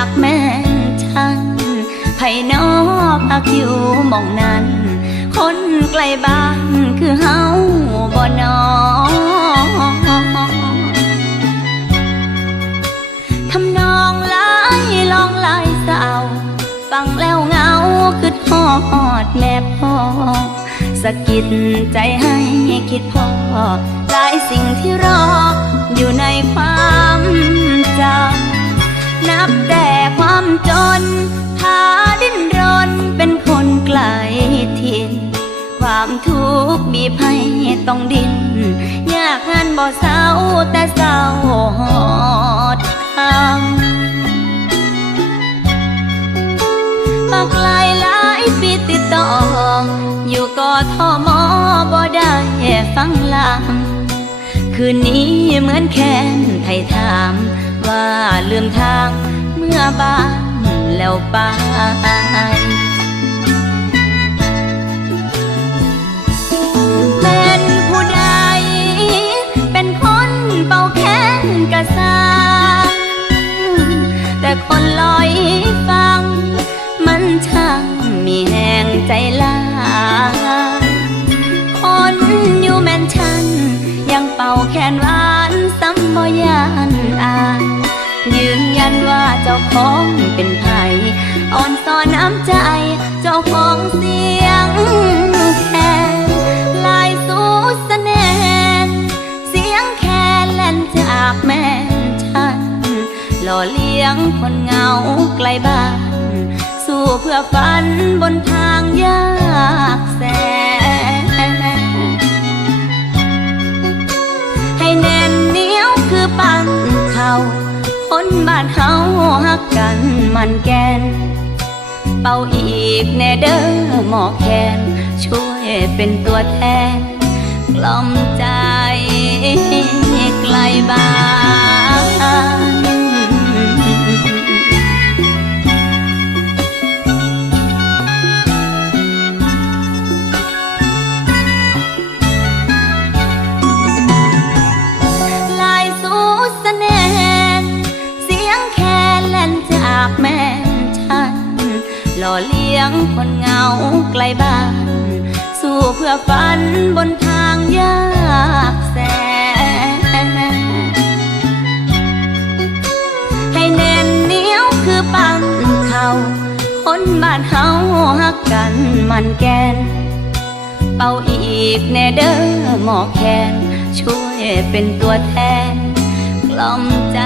จากแม่ฉันไผนอพักอยู่หม่องนั้นคนไกลบ้านคือเฮาบ่นอทำนองลายลองลายสาวฟังแล้วเงาคือทอดแม่พ่อสะกิดใจให้คิดพอหลายสิ่งที่รออยู่ในความจำนับแต่ความจนพาดิ้นรนเป็นคนไกลถิ่นความทุกข์บีบให้ต้องดิ้นยากงานบ่เศร้าแต่เศร้าหอดคำปากลายหลายปีติดต่ออยู่กทมบ่ได้ฟังลำคืนนี้เหมือนแค้นไทยถามว่าลืมทางเมื่อบ้านแล้วไปเป็นผู้ใดเป็นคนเป่าแค้นกะสาแต่คนลอยฟังมันช่างมีแห่งใจลาคนอยู่แม่นฉันยังเป่าแค้นหวานซ้ำบ่ยานอายยืนยันว่าเจ้าของเป็นไผอ่อนซ้อนน้ำใจเจ้าของเสียงแคนลายสู้เสน่ห์เสียงแคนแล่นจากแม่ฉันหล่อเลี้ยงคนเหงาไกลบ้านสู้เพื่อฝันบนทางยากแสนให้แน่นเหนียวคือปั้นเขาคนบ้านเฮาฮักกันมันแกนเป่าอีกแน่เด้อหมอแคนช่วยเป็นตัวแทนกล่อมใจไกลบ้านแม่ฉันหล่อเลี้ยงคนเหงาไกลบ้านสู้เพื่อฝันบนทางยากแสนให้แน่นเหนียวคือปั้นเขาคนบ้านเฮาฮักกันมันแกนเป่าอีกแน่เด้อหมอแคนช่วยเป็นตัวแทนกล่อมใจ